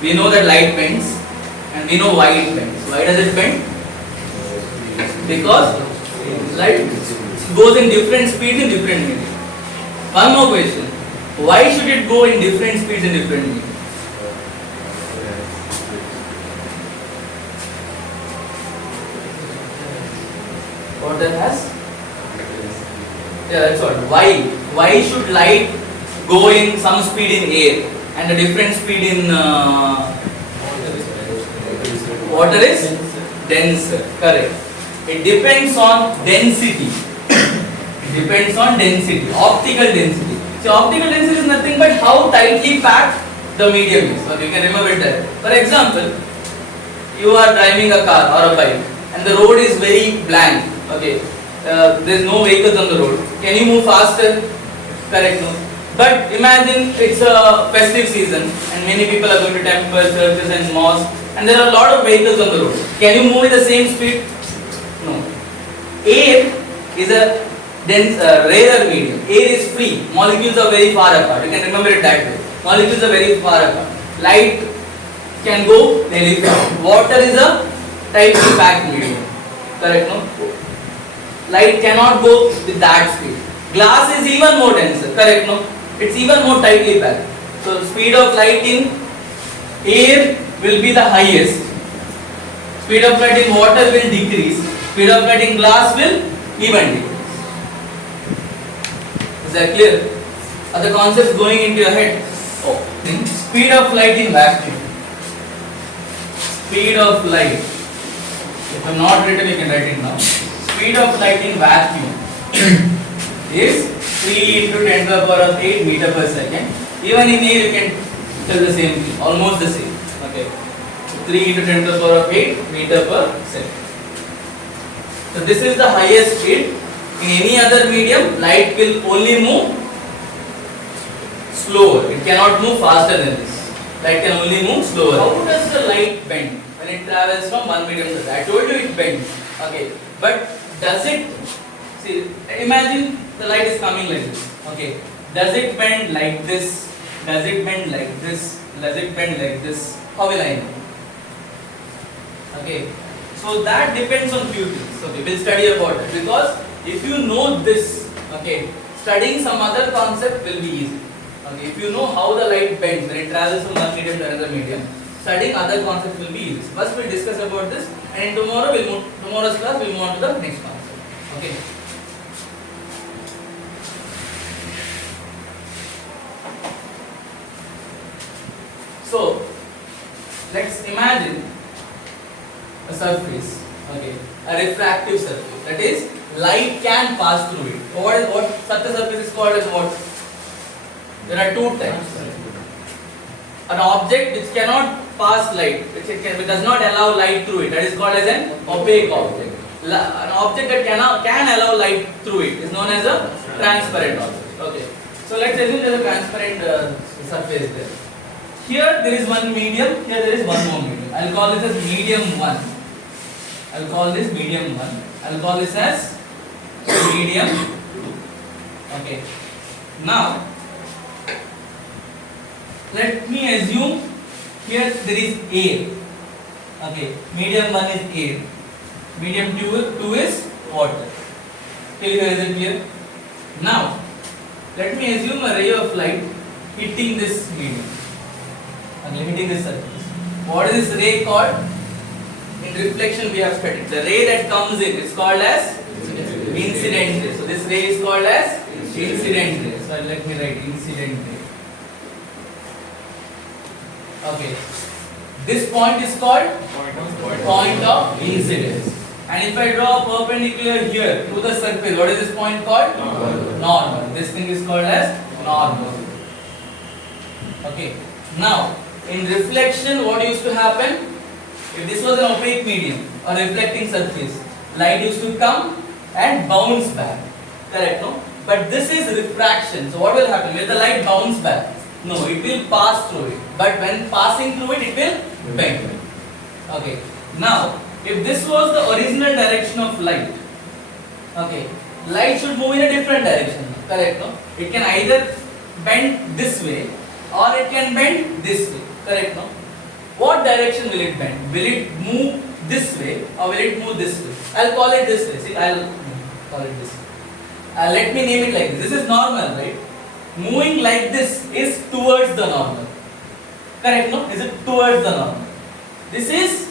we know that light bends, and we know why it bends. Why does it bend? Because light goes in different speeds in different medium. One more question. Why should it go in different speeds in different medium? What that has? Yeah, that's what. Why? Why should light go in some speed in air and a different speed in water is denser? Correct. It depends on density. It depends on density, optical density. So optical density is nothing but how tightly packed the medium is. Okay, you can remember that. For example, you are driving a car or a bike and the road is very blank. Okay, there is no vehicles on the road. Can you move faster? Correct, no? But imagine it's a festive season and many people are going to temples, churches and mosques, and there are a lot of vehicles on the road. Can you move with the same speed? No. Air is a dense, rarer medium. Air is free. Molecules are very far apart. You can remember it that way. Molecules are very far apart. Light can go very far. Water is a tightly packed medium. Correct, no? Light cannot go with that speed. Glass is even more denser. Correct, no? It's even more tightly packed. So speed of light in air will be the highest. Speed of light in water will decrease. Speed of light in glass will even decrease. Is that clear? Are the concepts going into your head? Oh. Speed of light in vacuum. Speed of light. If I am not written, you can write it now. Speed of light in vacuum is 3 into 10 to the power of 8 meter per second. Even in air you can tell the same thing, almost the same. Okay. 3 into 10 to the power of 8 meter per second. So this is the highest speed. In any other medium, light will only move slower. It cannot move faster than this. Light can only move slower. How does the light bend when it travels from one medium to the other? I told you it bends. Okay. But does it, see, imagine the light is coming like this. Okay. Does it bend like this? Does it bend like this? Does it bend like this? How will I know? Okay. So that depends on few things. Okay. We'll study about it. Because if you know this, okay, studying some other concept will be easy. Okay. If you know how the light bends when it travels from one medium to another medium, studying other concepts will be easy. First we'll discuss about this, and in tomorrow's class we'll move on to the next concept. Okay. So let's imagine a surface, okay, a refractive surface. That is, light can pass through it. What such a surface is called as what? There are two types. An object which cannot pass light, which does not allow light through it, that is called as an opaque object. An object that can allow light through it is known as a transparent object. Okay. So let's assume there is a transparent surface there. Here there is one medium, here there is one more medium. I will call this as medium 1. I will call this medium 1. I will call this as medium 2. Okay. Now, let me assume here there is air. Okay. Medium 1 is air. Medium 2 is water. Till here is it clear? Now, let me assume a ray of light hitting this medium. Okay, hitting this surface. What is this ray called? In reflection we have studied. The ray that comes in is called as incident ray. So this ray is called as incident ray. So let me write incident ray. Okay. This point is called point of incidence. And if I draw a perpendicular here to the surface, what is this point called? Normal. This thing is called as normal. Okay. Now, in reflection, what used to happen? If this was an opaque medium or reflecting surface, light used to come and bounce back. Correct, no? But this is refraction. So what will happen? Will the light bounce back? No, it will pass through it. But when passing through it, it will bend. Okay. Now, if this was the original direction of light, okay, light should move in a different direction. Correct, no? It can either bend this way or it can bend this way. Correct, no? what direction will it bend? Will it move this way or will it move this way? I'll call it this way. See, I'll call it this way. Let me name it like this. This is normal, right? Moving like this is towards the normal. Correct, no? Is it towards the normal? This is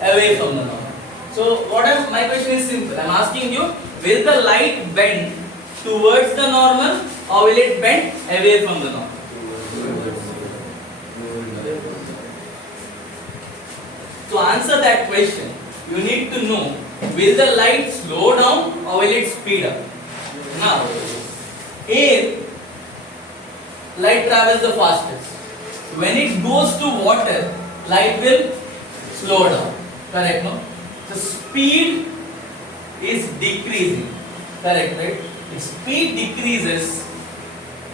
away from the normal. So my question is simple. I'm asking you, will the light bend towards the normal or will it bend away from the normal? To answer that question, you need to know, will the light slow down or will it speed up? Now, air, light travels the fastest. When it goes to water, light will slow down. Correct, no? The speed is decreasing. Correct, right? If speed decreases,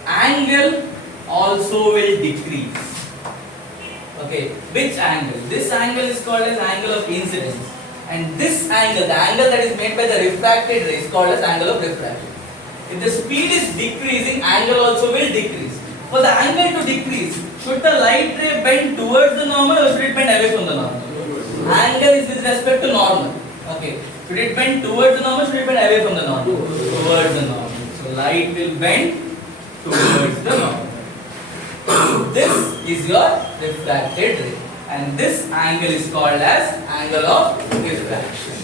angle also will decrease. Okay, which angle? This angle is called as angle of incidence. And this angle, the angle that is made by the refracted ray, is called as angle of refraction. If the speed is decreasing, angle also will decrease. For the angle to decrease, should the light ray bend towards the normal or should it bend away from the normal? Angle is with respect to normal. Okay. Should it bend towards the normal or should it bend away from the normal? Towards the normal. So light will bend towards the normal. This is your refracted ray. And this angle is called as angle of refraction.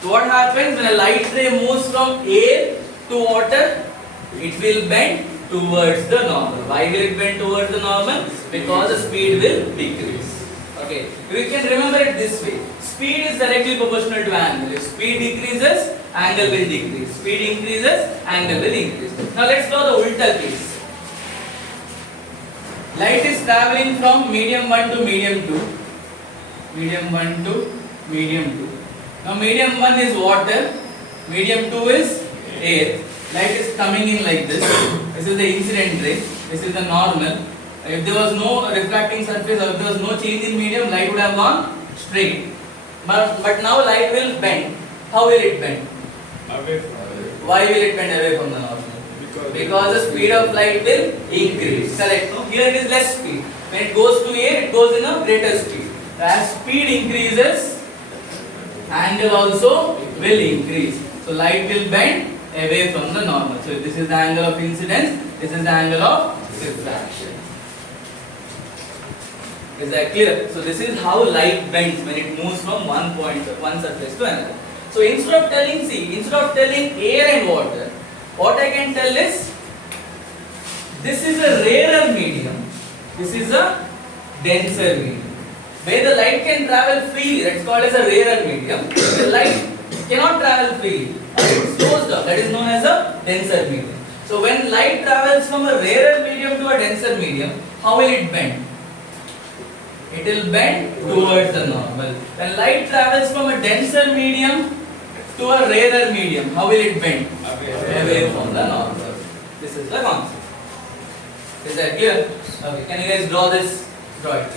So what happens when a light ray moves from air to water? It will bend towards the normal. Why will it bend towards the normal? Because the speed will decrease. Okay, we can remember it this way. Speed is directly proportional to angle. If speed decreases, angle will decrease. Speed increases, angle will increase. Now let's draw the ulta case. Light is traveling from medium 1 to medium 2. Medium 1 to medium 2. Now medium 1 is water, medium 2 is air. Light is coming in like this. This is the incident ray. This is the normal. If there was no refracting surface or if there was no change in medium, light would have gone straight. But now light will bend. How will it bend? Away from. Why will it bend away from the normal? Because the speed of light will increase. Correct? No? Here it is less speed. When it goes to air, it goes in a greater speed. As speed increases, angle also will increase. So light will bend away from the normal. So this is the angle of incidence. This is the angle of refraction. Is that clear? So this is how light bends when it moves from one surface to another. So instead of telling air and water, what I can tell is, this is a rarer medium, this is a denser medium. Where the light can travel freely, that's called as a rarer medium. The light cannot travel freely, it slows down, that is known as a denser medium. So when light travels from a rarer medium to a denser medium, how will it bend? It will bend towards the normal. When light travels from a denser medium to a rarer medium, how will it bend? Away from the normal. This is the concept. Is that clear? Okay, can you guys draw this? Draw it.